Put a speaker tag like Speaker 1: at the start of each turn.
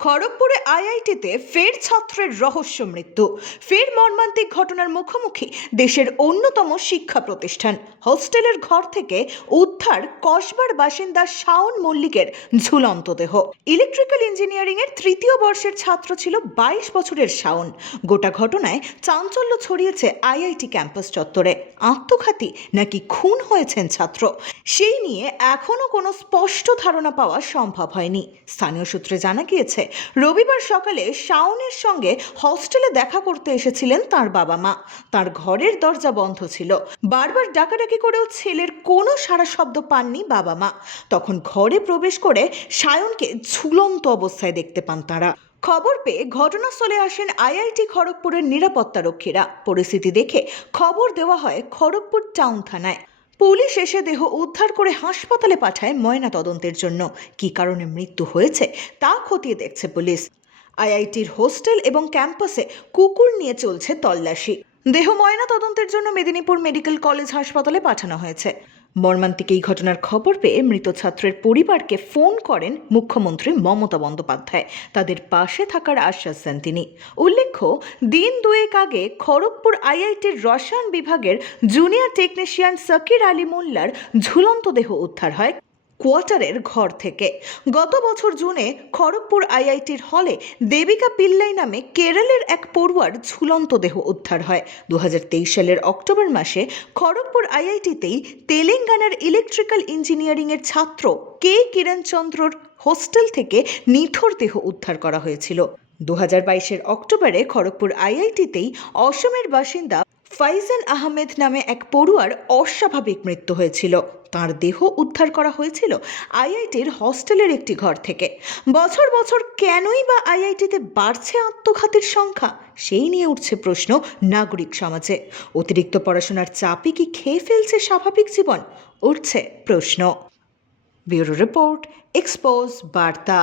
Speaker 1: খড়গপুরে আইআইটিতে ফের ছাত্রের রহস্য মৃত্যু। ফের মর্মান্তিক ঘটনার মুখোমুখি দেশের অন্যতম শিক্ষা প্রতিষ্ঠান। হোস্টেলের ঘর থেকে উদ্ধার কসবার বাসিন্দা শাওন মল্লিকের ঝুলন্ত দেহ। ইলেকট্রিক্যাল ইঞ্জিনিয়ারিং এর তৃতীয় বর্ষের ছাত্র ছিল বাইশ বছরের শাওন। গোটা ঘটনায় চাঞ্চল্য ছড়িয়েছে আইআইটি ক্যাম্পাস চত্বরে। আত্মঘাতী নাকি খুন হয়েছেন ছাত্র? সেই নিয়ে এখনও কোনো স্পষ্ট ধারণা পাওয়া সম্ভব হয়নি। স্থানীয় সূত্রে জানা গিয়েছে রবিবার সকালে শাওনের সঙ্গে হস্টেলে দেখা করতে এসেছিলেন তার বাবা মা। তার ঘরের দরজা বন্ধ ছিল। বারবার ডাকাডাকি করেও ছেলের কোনো সারা শব্দ পাননি বাবা মা। তখন ঘরে প্রবেশ করে সায়নকে ঝুলন্ত অবস্থায় দেখতে পান তারা। খবর পেয়ে ঘটনাস্থলে আসেন আইআইটি খড়গপুরের নিরাপত্তারক্ষীরা। পরিস্থিতি দেখে খবর দেওয়া হয় খড়গপুর টাউন থানায়। পুলিশ এসে দেহ উদ্ধার করে হাসপাতালে পাঠায় ময়না তদন্তের জন্য। কি কারণে মৃত্যু হয়েছে তা খতিয়ে দেখছে পুলিশ। আইআইটির হোস্টেল এবং ক্যাম্পাসে কুকুর নিয়ে চলছে তল্লাশি। দেহ ময়না তদন্তের জন্য মেদিনীপুর মেডিকেল কলেজ হাসপাতালে পাঠানো হয়েছে। মর্মান্তিক এই ঘটনার খবর পেয়ে মৃত ছাত্রের পরিবারকে ফোন করেন মুখ্যমন্ত্রী মমতা বন্দ্যোপাধ্যায়। তাদের পাশে থাকার আশ্বাস দেন তিনি। উল্লেখ্য, দিন দুয়েক আগে খড়গপুর আইআইটির রসায়ন বিভাগের জুনিয়র টেকনিশিয়ান সাকির আলী মোল্লার ঝুলন্ত দেহ উদ্ধার হয়। কোয়ার্টারের ঘর থেকে। গত বছর জুনে খড়গপুর আইআইটির হলে দেবিকা পিল্লাই নামে কেরলের এক পড়ুয়ার ঝুলন্ত দেহ উদ্ধার হয়। দু হাজার তেইশ সালের অক্টোবর মাসে খড়গপুর আইআইটিতেই তেলেঙ্গানার ইলেকট্রিক্যাল ইঞ্জিনিয়ারিংয়ের ছাত্র কে কিরণচন্দ্রর হোস্টেল থেকে নিথর দেহ উদ্ধার করা হয়েছিল। দু হাজার বাইশের অক্টোবরে খড়গপুর আইআইটিতেই অসমের বাসিন্দা ফাইজান আহমেদ নামে এক পড়ুয়ার অস্বাভাবিক মৃত্যু হয়েছিল। তার দেহ উদ্ধার করা হয়েছিল আইআইটির হস্টেলের একটি ঘর থেকে। বছর বছর কেনই বা আইআইটিতে বাড়ছে আত্মঘাতের সংখ্যা, সেই নিয়ে উঠছে প্রশ্ন নাগরিক সমাজে। অতিরিক্ত পড়াশোনার চাপে কি খেয়ে ফেলছে স্বাভাবিক জীবন? উঠছে প্রশ্ন। ব্যুরো রিপোর্ট, এক্সপোজ, বার্তা।